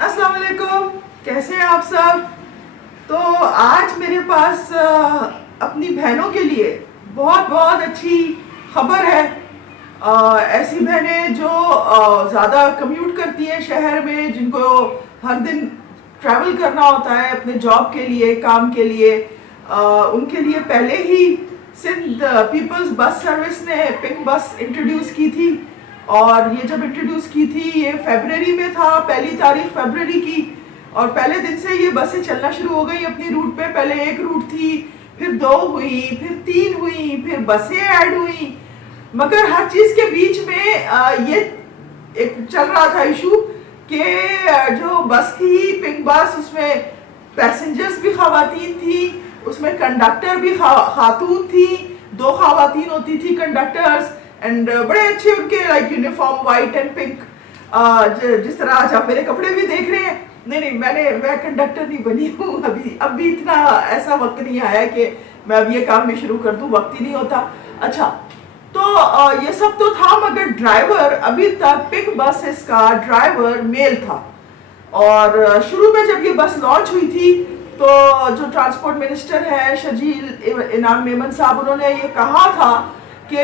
अस्सलाम वालेकुम, कैसे हैं आप सब। तो आज मेरे पास अपनी बहनों के लिए बहुत बहुत अच्छी खबर है। ऐसी बहनें जो ज़्यादा कम्यूट करती हैं शहर में, जिनको हर दिन ट्रैवल करना होता है अपने जॉब के लिए, काम के लिए, उनके लिए पहले ही सिंध पीपल्स बस सर्विस ने पिंक बस इंट्रोड्यूस की थी। और ये जब इंट्रोड्यूस की थी ये फरवरी में था, 1 फरवरी की। और पहले दिन से ये बसें चलना शुरू हो गई अपनी रूट पे। पहले एक रूट थी, फिर 2 हुई, फिर 3 हुई, फिर बसें ऐड हुई। मगर हर चीज़ के बीच में ये एक चल रहा था इशू कि जो बस थी पिंक बस, उसमें पैसेंजर्स भी खवातीन थी, उसमें कंडक्टर भी खातून थी। 2 खवातीन होती थी कंडक्टर्स, एंड बड़े अच्छे उनके like uniform white and pink, जिस तरह आज आप मेरे कपड़े भी देख रहे हैं। नहीं, मैं कंडक्टर नहीं बनी हूँ अभी इतना ऐसा वक्त नहीं आया कि मैं अब ये काम भी शुरू कर दूँ, वक्त ही नहीं होता। अच्छा, तो ये सब तो था, मगर ड्राइवर अभी तक पिंक बसेस का ड्राइवर मेल था। और शुरू में जब ये बस लॉन्च हुई थी तो जो ट्रांसपोर्ट मिनिस्टर है शजील इनाम मेमन साहब, उन्होंने ये कहा था कि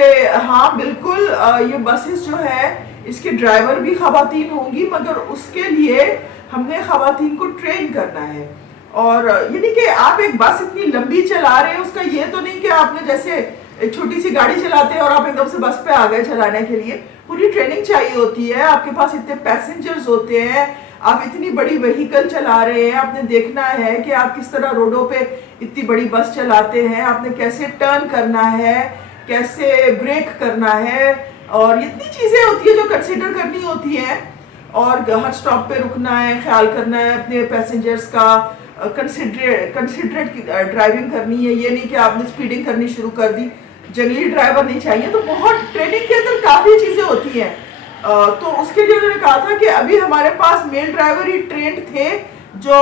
हाँ बिल्कुल ये बसेस जो है इसके ड्राइवर भी खवातीन होंगी, मगर उसके लिए हमने खवातीन को ट्रेन करना है। और ये नहीं कि आप एक बस इतनी लंबी चला रहे हैं, उसका ये तो नहीं कि आपने जैसे एक छोटी सी गाड़ी चलाते हैं और आप एकदम से बस पे आ गए चलाने के लिए। पूरी ट्रेनिंग चाहिए होती है, आपके पास इतने पैसेंजर्स होते हैं, आप इतनी बड़ी व्हीकल चला रहे हैं, आपने देखना है कि आप किस तरह रोडों पे इतनी बड़ी बस चलाते हैं, आपने कैसे टर्न करना है, कैसे ब्रेक करना है, और इतनी चीज़ें होती है जो कंसिडर करनी होती हैं। और हर स्टॉप पे रुकना है, ख्याल करना है अपने पैसेंजर्स का, कंसिडरेट ड्राइविंग करनी है। ये नहीं कि आपने स्पीडिंग करनी शुरू कर दी, जंगली ड्राइवर नहीं चाहिए। तो बहुत ट्रेनिंग के अंदर काफ़ी चीज़ें होती हैं। तो उसके लिए उन्होंने कहा था कि अभी हमारे पास मेल ड्राइवर ही ट्रेंड थे, जो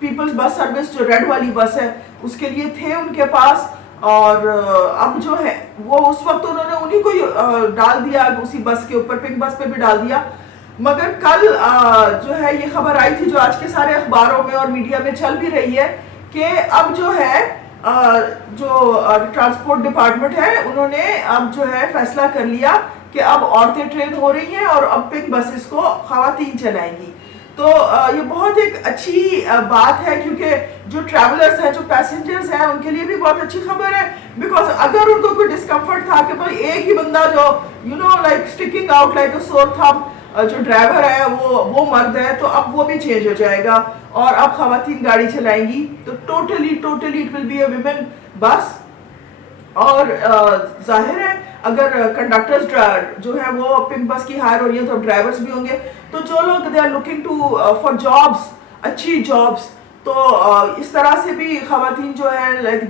पीपल्स बस सर्विस जो रेड वाली बस है उसके लिए थे उनके पास। और अब जो है वो उस वक्त उन्होंने उन्हीं को डाल दिया उसी बस के ऊपर, पिंक बस पे भी डाल दिया। मगर कल जो है ये खबर आई थी जो आज के सारे अखबारों में और मीडिया में चल भी रही है कि अब जो है जो ट्रांसपोर्ट डिपार्टमेंट है उन्होंने अब जो है फैसला कर लिया कि अब औरतें ट्रेन हो रही हैं और अब पिंक बसेस को खवातीन चलाएंगी। तो ये बहुत एक अच्छी बात है, क्योंकि जो ट्रैवलर्स हैं, जो पैसेंजर्स हैं, उनके लिए भी बहुत अच्छी खबर है। बिकॉज अगर उनको कोई डिस्कम्फर्ट था कि भाई एक ही बंदा जो लाइक स्टिकिंग आउट लाइक अ सोर थंब, जो ड्राइवर है वो मर्द है, तो अब वो भी चेंज हो जाएगा और अब खवातीन गाड़ी चलाएंगी। तो totally it will be a women बस। और जाहिर है अगर कंडक्टर्स जो है वो पिंक बस की हायर हो रही है तो ड्राइवर्स भी होंगे। तो जो लोग they are looking to for jobs, अच्छी जॉब्स, तो इस तरह से भी खवातीन जो है लाइक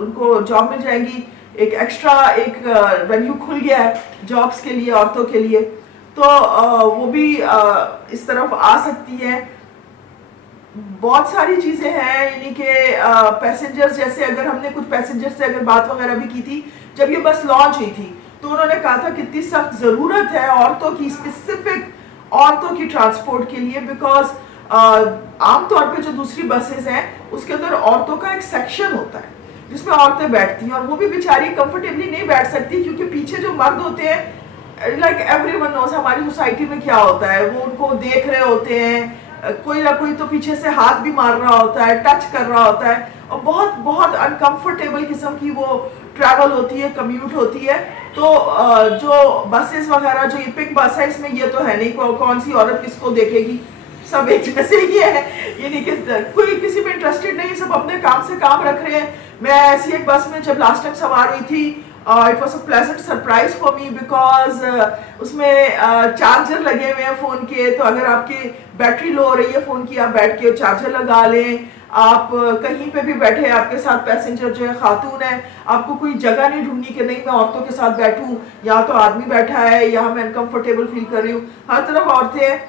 उनको जॉब मिल जाएंगी। एक एक्स्ट्रा एक वेन्यू खुल गया है जॉब्स के लिए, औरतों के लिए, तो वो भी इस तरफ आ सकती है। बहुत सारी चीज़ें हैं, यानी कि पैसेंजर्स, जैसे अगर हमने कुछ पैसेंजर्स से अगर बात वगैरह भी की थी जब ये बस लॉन्च हुई थी, तो उन्होंने कहा था कितनी सख्त ज़रूरत है औरतों की, स्पेसिफिक औरतों की ट्रांसपोर्ट के लिए। बिकॉज आमतौर पे जो दूसरी बसेस हैं उसके अंदर औरतों का एक सेक्शन होता है जिसमें औरतें बैठती हैं, और वो भी बेचारी कंफर्टेबली नहीं बैठ सकती, क्योंकि पीछे जो मर्द होते हैं, लाइक एवरीवन नोस हमारी सोसाइटी में क्या होता है, वो उनको देख रहे होते हैं, कोई ना कोई तो पीछे से हाथ भी मार रहा होता है, टच कर रहा होता है, और बहुत बहुत अनकंफर्टेबल किस्म की वो ट्रैवल होती है, कम्यूट होती है। तो जो बसेस वगैरह, जो ये पिंक बस है, इसमें ये तो है नहीं कौन सी औरत किसको देखेगी, सब एक जैसे ही है, ये नहीं कि कोई किसी में इंटरेस्टेड नहीं, सब अपने काम से काम रख रहे हैं। मैं ऐसी एक बस में जब लास्ट टाइम सवार हुई थी, it was a pleasant surprise for me, because उसमें चार्जर लगे हुए हैं फ़ोन के। तो अगर आपकी बैटरी लो हो रही है फ़ोन की, आप बैठ के चार्जर लगा लें। आप कहीं पे भी बैठे, आपके साथ पैसेंजर जो है खातून है, आपको कोई जगह नहीं ढूंढनी कि नहीं मैं औरतों के साथ बैठूं, यहाँ तो आदमी बैठा है, यहाँ मैं अनकंफर्टेबल फील कर रही हूँ। हर तरफ औरतें हैं,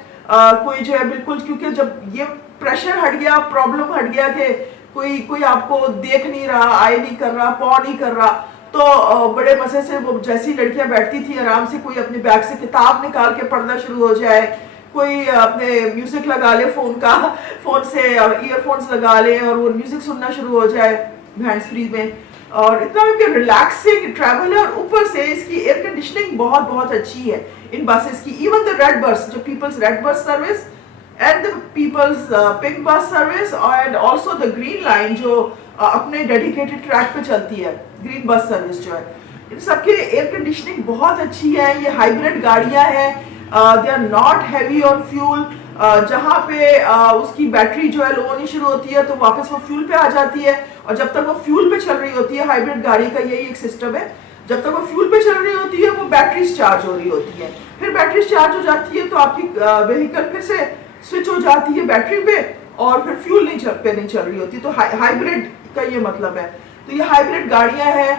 कोई जो है बिल्कुल, क्योंकि जब ये प्रेशर हट गया, प्रॉब्लम हट गया कि कोई आपको देख नहीं रहा, आई नहीं कर रहा, पॉ नहीं कर रहा, तो बड़े मजे से वो जैसी लड़कियां बैठती थी आराम से, कोई अपने बैग से किताब निकाल के पढ़ना शुरू हो जाए, कोई अपने म्यूजिक लगा ले फोन से ईयरफोन्स लगा ले और वो म्यूजिक सुनना शुरू हो जाए हैंड्स फ्री में। और इतना रिलैक्सिंग ट्रैवल है, और ऊपर से इसकी एयर कंडीशनिंग बहुत बहुत अच्छी है इन बसेस की। इवन द रेड बस, जो People's red bus service and the People's pink bus service and also the green line जो अपने डेडिकेटेड ट्रैक पे चलती है, ग्रीन बस सर्विस जो है, इन सबके एयर कंडीशनिंग बहुत अच्छी है। ये हाइब्रिड गाड़ियां हैं, they are not heavy on fuel. जहाँ पे उसकी बैटरी जो है लो होनी शुरू होती है तो वापस वो फ्यूल पे आ जाती है, और जब तक वो फ्यूल पे चल रही होती है, हाइब्रिड गाड़ी का यही एक सिस्टम है, जब तक वो फ्यूल पे चल रही होती है वो बैटरी चार्ज हो रही होती है। फिर बैटरी चार्ज हो जाती है तो आपकी व्हीकल फिर से स्विच हो जाती है बैटरी पे, और फिर फ्यूल नहीं चल रही होती। तो हाइब्रिड का ये मतलब है। तो ये हाइब्रिड गाड़ियां हैं।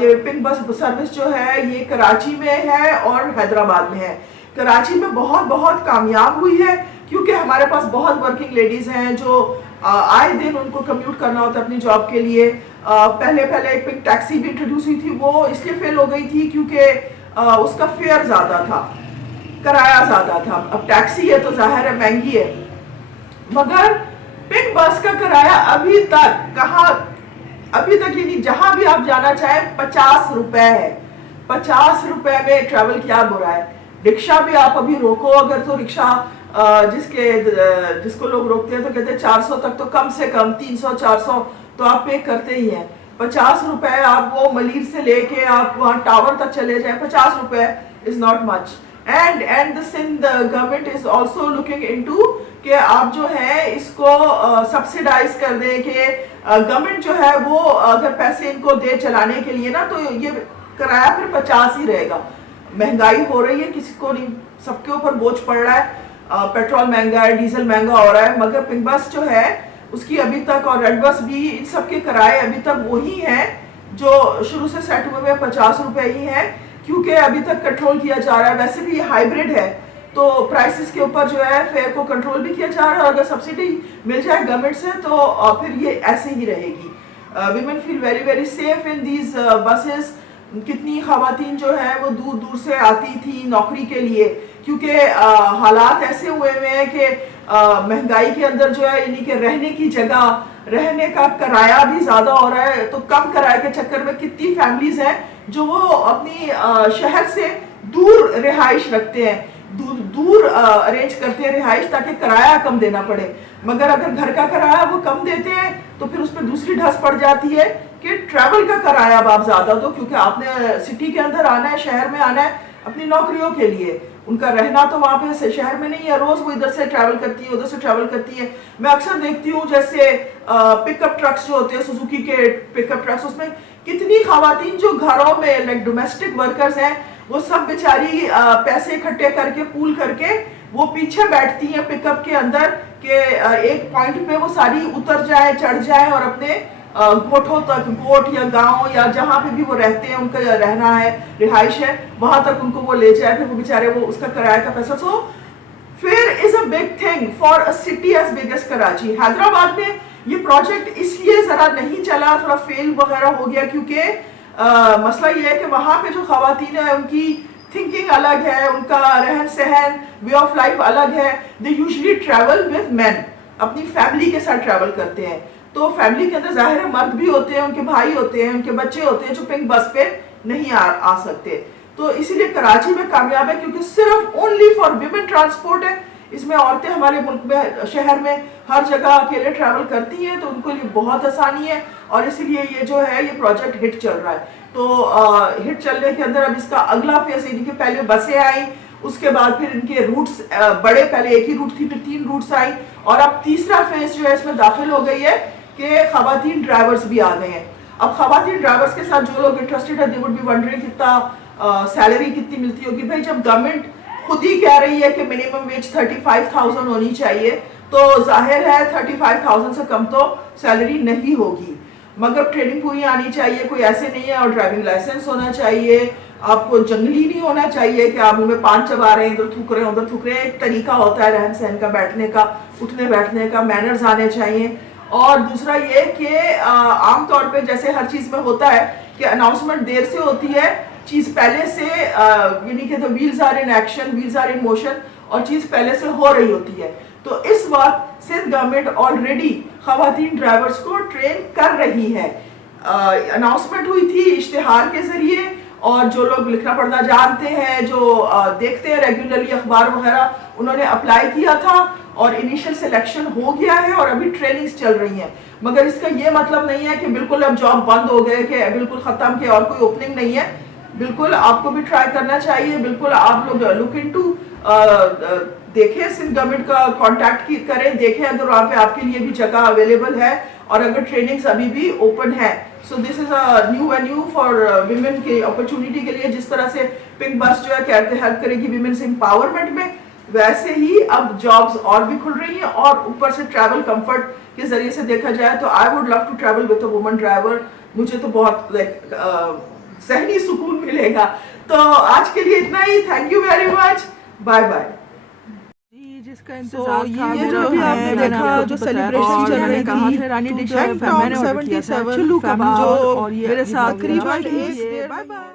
ये पिंक बस सर्विस जो है ये कराची में है और हैदराबाद में है। कराची में बहुत बहुत कामयाब हुई है क्योंकि हमारे पास बहुत वर्किंग लेडीज हैं जो आए दिन उनको कम्यूट करना होता है अपनी जॉब के लिए। पहले एक पिंक टैक्सी भी इंट्रोड्यूस हुई थी, वो इसलिए फेल हो गई थी क्योंकि उसका फेयर ज्यादा था, किराया ज्यादा था। अब टैक्सी है तो जाहिर है महंगी है, मगर पिंक बस का किराया अभी तक यानी जहां भी आप जाना चाहें 50 रुपए है। 50 रुपए में ट्रैवल क्या बुरा है। रिक्शा भी आप अभी रोको अगर तो रिक्शा जिसको लोग रोकते हैं तो कहते हैं 400 तक, तो कम से कम 300-400 तो आप पे करते ही हैं। 50 रुपए आप वो मलीर से लेके आप वहाँ टावर तक चले जाएं, 50 रुपए is not much. And the Sindh government is also looking into कि आप जो है इसको सब्सिडाइज कर दें, कि गवर्नमेंट जो है वो अगर पैसे इनको दे चलाने के लिए ना, तो ये किराया फिर 50 ही रहेगा। महंगाई हो रही है, किसी को नहीं, सबके ऊपर बोझ पड़ रहा है, पेट्रोल महंगा है, डीजल महंगा हो रहा है, मगर पिंक बस जो है उसकी अभी तक, और रेड बस भी, इन सबके किराए अभी तक वही हैं जो शुरू से सेट हुए हैं, 50 रुपए ही हैं, क्योंकि अभी तक कंट्रोल किया जा रहा है। वैसे भी ये हाइब्रिड है तो प्राइसेस के ऊपर जो है फेयर को कंट्रोल भी किया जा रहा है, और अगर सब्सिडी मिल जाए गवर्नमेंट से तो फिर ये ऐसे ही रहेगी। Women feel very very safe in these buses. कितनी खवातीन जो है वो दूर दूर से आती थी नौकरी के लिए, क्योंकि हालात ऐसे हुए हैं कि महंगाई के अंदर जो है यानी कि रहने की जगह, रहने का किराया भी ज्यादा हो रहा है। तो कम किराए के चक्कर में कितनी फैमिलीज हैं जो वो अपनी शहर से दूर रिहाइश रखते हैं, दूर अरेंज करते हैं रिहाइश, ताकि किराया कम देना पड़े। मगर अगर घर का किराया वो कम देते हैं तो फिर उस पर दूसरी ढस पड़ जाती है कि ट्रैवल का किराया अब आप ज्यादा दो, क्योंकि आपने सिटी के अंदर आना है, शहर में आना है अपनी नौकरियों के लिए। उनका रहना तो वहां पे शहर में नहीं है, रोज वो इधर से ट्रैवल करती है, उधर से ट्रैवल करती है। मैं अक्सर देखती हूँ जैसे पिकअप ट्रक्स जो होते हैं, सुजुकी के पिकअप ट्रक्स, उसमें कितनी खवातीन जो घरों में लाइक डोमेस्टिक वर्कर्स हैं, वो सब बेचारी पैसे इकट्ठे करके पूल करके वो पीछे बैठती हैं पिकअप के अंदर, के एक पॉइंट पे वो सारी उतर जाए, चढ़ जाए, और अपने गोठों तक, गोठ या गांव या जहां पे भी वो रहते हैं, उनका रहना है, रिहाइश है, वहां तक उनको वो ले जाए, फिर वो बेचारे वो उसका किराए का पैसा। So fare is a big thing for a city as big as Karachi. Hyderabad में ये प्रोजेक्ट इसलिए जरा नहीं चला, थोड़ा फेल वगैरह हो गया, क्योंकि मसला ये है कि वहां पे जो खवातीन है उनकी थिंकिंग अलग है, उनका रहन सहन, वे ऑफ लाइफ अलग है। They usually travel with man, अपनी फैमिली के साथ ट्रैवल करते हैं। तो फैमिली के अंदर जाहिर है मर्द भी होते हैं, उनके भाई होते हैं, उनके बच्चे होते हैं जो पिंक बस पे नहीं आ सकते। तो इसीलिए कराची में कामयाब है, क्योंकि सिर्फ ओनली फॉर विमेन ट्रांसपोर्ट है। इसमें औरतें हमारे मुल्क में, शहर में हर जगह अकेले ट्रैवल करती हैं, तो उनको लिए बहुत आसानी है, और इसीलिए ये जो है ये प्रोजेक्ट हिट चल रहा है। तो हिट चलने के अंदर अब इसका अगला फेज, यानी कि पहले बसें आई, उसके बाद फिर इनके रूट्स बड़े, पहले एक ही रूट थी, फिर 3 रूट्स आई, और अब तीसरा फेज जो है इसमें दाखिल हो गई है कि खवातीन ड्राइवर्स भी आ गए हैं। अब खवातीन ड्राइवर्स के साथ जो लोग इंटरेस्टेड है, दे वुड बी वंडरिंग कितना सैलरी कितनी मिलती होगी। भाई जब गवर्नमेंट खुद ही कह रही है कि मिनिमम वेज 35,000 होनी चाहिए, तो जाहिर है 35,000 से कम तो सैलरी नहीं होगी। मगर ट्रेनिंग पूरी आनी चाहिए, कोई ऐसे नहीं है, और ड्राइविंग लाइसेंस होना चाहिए, आपको जंगली नहीं होना चाहिए कि आप मुंह में पान चबा रहे हैं, इधर थूक रहे हैं, उधर थूक रहे हैं। एक तरीका होता है रहन सहन का, बैठने का, उठने बैठने का, मैनर्स आने चाहिए। और दूसरा ये कि आमतौर पे जैसे हर चीज में होता है कि अनाउंसमेंट देर से होती है, चीज़ पहले से यानी कि the wheels are in action, wheels are in motion, और चीज़ पहले से हो रही होती है। तो इस वक्त सिंध गवर्नमेंट ऑलरेडी खवातीन ड्राइवर्स को ट्रेन कर रही है। अनाउंसमेंट हुई थी इश्तिहार के जरिए, और जो लोग लिखना पढ़ना जानते हैं, जो देखते हैं रेगुलरली अखबार वगैरह, उन्होंने अप्लाई किया था और इनिशियल सिलेक्शन हो गया है और अभी ट्रेनिंग्स चल रही हैं। मगर इसका ये मतलब नहीं है कि बिल्कुल अब जॉब बंद हो गए, कि बिल्कुल ख़त्म, कि और कोई ओपनिंग नहीं है। बिल्कुल आपको भी ट्राई करना चाहिए। बिल्कुल आप लोग लुक इनटू देखें, सिंध गवर्नमेंट का कांटेक्ट करें, देखें अगर वहाँ पे आपके लिए भी जगह अवेलेबल है और अगर ट्रेनिंग्स अभी भी ओपन है। So this is a new venue for women के अपॉर्चुनिटी के लिए। जिस तरह से पिंक बस जो है कहते हेल्प करेगी विमेन्स एम्पावरमेंट में, वैसे ही अब जॉब्स और भी खुल रही हैं। और ऊपर से ट्रैवल कंफर्ट के जरिए से देखा जाए तो I would love to travel with a woman driver. मुझे तो बहुत सहनी सुकून मिलेगा। तो आज के लिए इतना ही। Thank you very much, bye bye. जिसका इंतजार था, ये जो भी आपने देखा जो सेलिब्रेशन चल रही थी, रानी डिश मैंने ऑर्डर किया था, चुल्लू कबाब, और ये मेरे साथ तकरीबन बाय बाय।